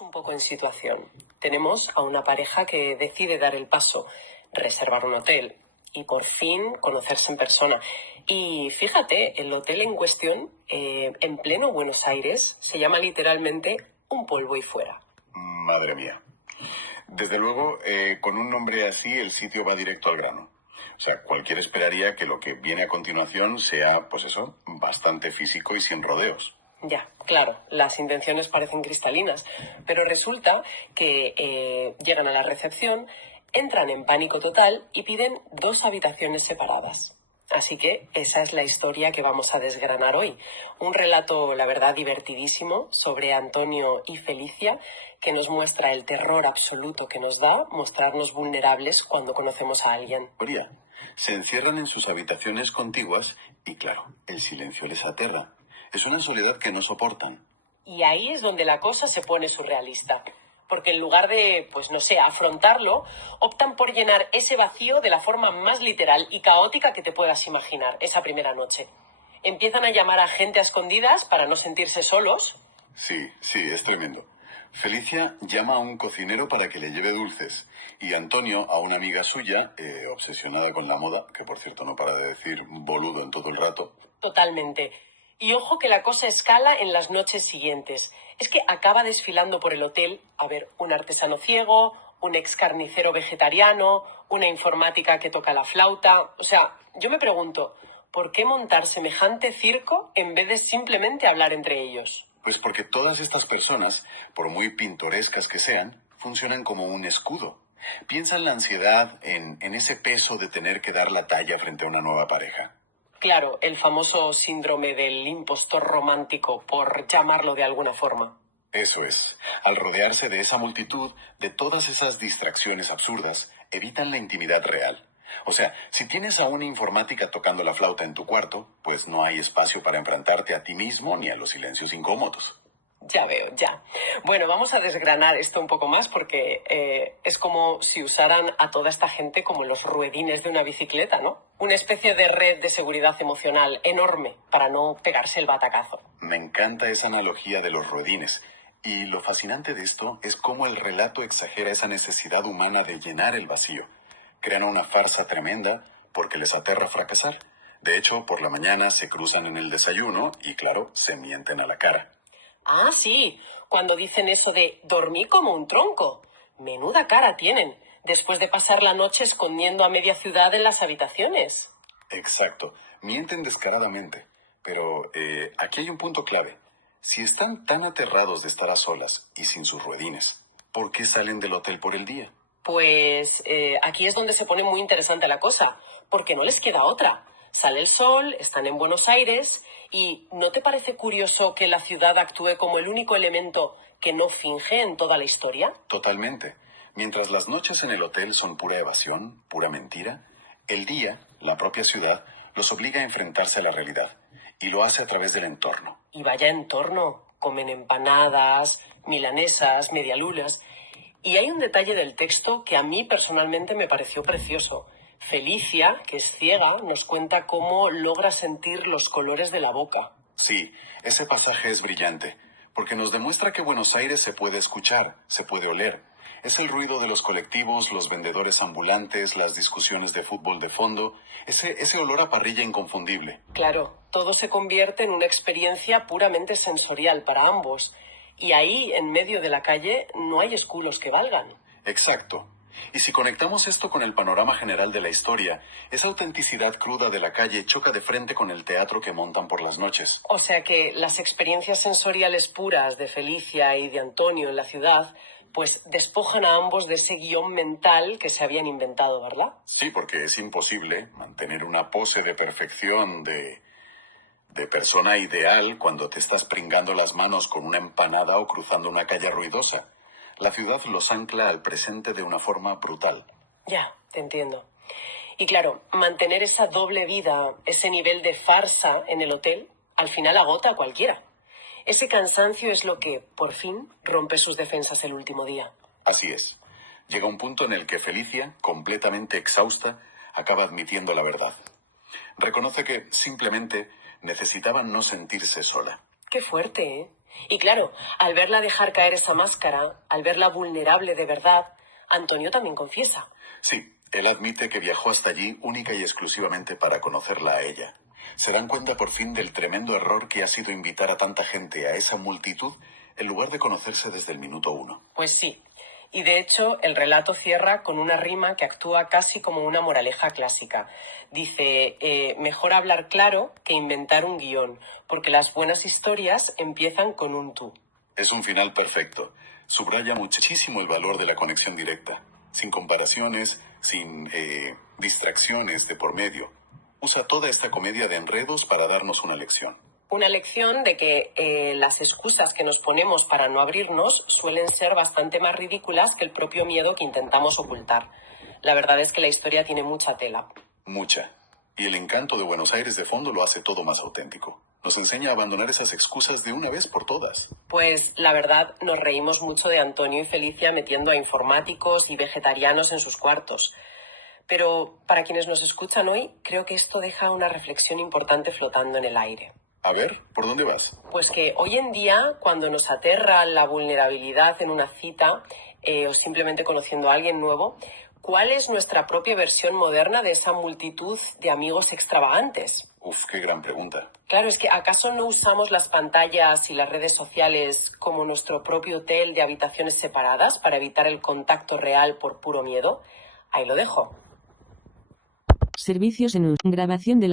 Un poco en situación. Tenemos a una pareja que decide dar el paso, reservar un hotel y por fin conocerse en persona. Y fíjate, el hotel en cuestión, en pleno Buenos Aires, se llama literalmente Un polvo y fuera. Madre mía. Desde luego, con un nombre así, el sitio va directo al grano. O sea, cualquiera esperaría que lo que viene a continuación sea, pues eso, bastante físico y sin rodeos. Ya, claro, las intenciones parecen cristalinas, pero resulta que llegan a la recepción, entran en pánico total y piden 2 habitaciones separadas. Así que esa es la historia que vamos a desgranar hoy. Un relato, la verdad, divertidísimo sobre Antonio y Felicia, que nos muestra el terror absoluto que nos da mostrarnos vulnerables cuando conocemos a alguien. María, se encierran en sus habitaciones contiguas y, claro, el silencio les aterra. Es una soledad que no soportan. Y ahí es donde la cosa se pone surrealista. Porque en lugar de, pues no sé, afrontarlo, optan por llenar ese vacío de la forma más literal y caótica que te puedas imaginar esa primera noche. Empiezan a llamar a gente a escondidas para no sentirse solos. Sí, es tremendo. Felicia llama a un cocinero para que le lleve dulces y Antonio a una amiga suya, obsesionada con la moda, que por cierto no para de decir boludo en todo el rato. Totalmente. Y ojo que la cosa escala en las noches siguientes. Es que acaba desfilando por el hotel, a ver, un artesano ciego, un ex carnicero vegetariano, una informática que toca la flauta. O sea, yo me pregunto, ¿por qué montar semejante circo en vez de simplemente hablar entre ellos? Pues porque todas estas personas, por muy pintorescas que sean, funcionan como un escudo. Piensa en la ansiedad, en ese peso de tener que dar la talla frente a una nueva pareja. Claro, el famoso síndrome del impostor romántico, por llamarlo de alguna forma. Eso es. Al rodearse de esa multitud, de todas esas distracciones absurdas, evitan la intimidad real. O sea, si tienes a una informática tocando la flauta en tu cuarto, pues no hay espacio para enfrentarte a ti mismo ni a los silencios incómodos. Ya veo, ya. Bueno, vamos a desgranar esto un poco más porque es como si usaran a toda esta gente como los ruedines de una bicicleta, ¿no? Una especie de red de seguridad emocional enorme para no pegarse el batacazo. Me encanta esa analogía de los ruedines. Y lo fascinante de esto es cómo el relato exagera esa necesidad humana de llenar el vacío. Crean una farsa tremenda porque les aterra fracasar. De hecho, por la mañana se cruzan en el desayuno y, claro, se mienten a la cara. Ah, sí, cuando dicen eso de dormí como un tronco. Menuda cara tienen, después de pasar la noche escondiendo a media ciudad en las habitaciones. Exacto, mienten descaradamente. Pero aquí hay un punto clave. Si están tan aterrados de estar a solas y sin sus ruedines, ¿por qué salen del hotel por el día? Pues aquí es donde se pone muy interesante la cosa, porque no les queda otra. Sale el sol, están en Buenos Aires y ¿no te parece curioso que la ciudad actúe como el único elemento que no finge en toda la historia? Totalmente. Mientras las noches en el hotel son pura evasión, pura mentira, el día, la propia ciudad, los obliga a enfrentarse a la realidad y lo hace a través del entorno. Y vaya entorno, comen empanadas, milanesas, medialunas. Y hay un detalle del texto que a mí personalmente me pareció precioso. Felicia, que es ciega, nos cuenta cómo logra sentir los colores de la boca. Sí, ese pasaje es brillante, porque nos demuestra que Buenos Aires se puede escuchar, se puede oler. Es el ruido de los colectivos, los vendedores ambulantes, las discusiones de fútbol de fondo, ese olor a parrilla inconfundible. Claro, todo se convierte en una experiencia puramente sensorial para ambos. Y ahí, en medio de la calle, no hay escudos que valgan. Exacto. Y si conectamos esto con el panorama general de la historia, esa autenticidad cruda de la calle choca de frente con el teatro que montan por las noches. O sea que las experiencias sensoriales puras de Felicia y de Antonio en la ciudad, pues despojan a ambos de ese guión mental que se habían inventado, ¿verdad? Sí, porque es imposible mantener una pose de perfección de persona ideal cuando te estás pringando las manos con una empanada o cruzando una calle ruidosa. La ciudad los ancla al presente de una forma brutal. Ya, te entiendo. Y claro, mantener esa doble vida, ese nivel de farsa en el hotel, al final agota a cualquiera. Ese cansancio es lo que, por fin, rompe sus defensas el último día. Así es. Llega un punto en el que Felicia, completamente exhausta, acaba admitiendo la verdad. Reconoce que simplemente necesitaba no sentirse sola. Qué fuerte, ¿eh? Y claro, al verla dejar caer esa máscara, al verla vulnerable de verdad, Antonio también confiesa. Sí, él admite que viajó hasta allí única y exclusivamente para conocerla a ella. Se dan cuenta por fin del tremendo error que ha sido invitar a tanta gente, a esa multitud, en lugar de conocerse desde el minuto 1. Pues sí. Y de hecho, el relato cierra con una rima que actúa casi como una moraleja clásica. Dice, mejor hablar claro que inventar un guión, porque las buenas historias empiezan con un tú. Es un final perfecto. Subraya muchísimo el valor de la conexión directa, sin comparaciones, sin distracciones de por medio. Usa toda esta comedia de enredos para darnos una lección. Una lección de que las excusas que nos ponemos para no abrirnos suelen ser bastante más ridículas que el propio miedo que intentamos ocultar. La verdad es que la historia tiene mucha tela. Mucha. Y el encanto de Buenos Aires de fondo lo hace todo más auténtico. Nos enseña a abandonar esas excusas de una vez por todas. Pues la verdad nos reímos mucho de Antonio y Felicia metiendo a informáticos y vegetarianos en sus cuartos. Pero para quienes nos escuchan hoy, creo que esto deja una reflexión importante flotando en el aire. A ver, ¿por dónde vas? Pues que hoy en día, cuando nos aterra la vulnerabilidad en una cita o simplemente conociendo a alguien nuevo, ¿cuál es nuestra propia versión moderna de esa multitud de amigos extravagantes? Uf, qué gran pregunta. Claro, es que ¿acaso no usamos las pantallas y las redes sociales como nuestro propio hotel de habitaciones separadas para evitar el contacto real por puro miedo? Ahí lo dejo. Servicios en grabación de la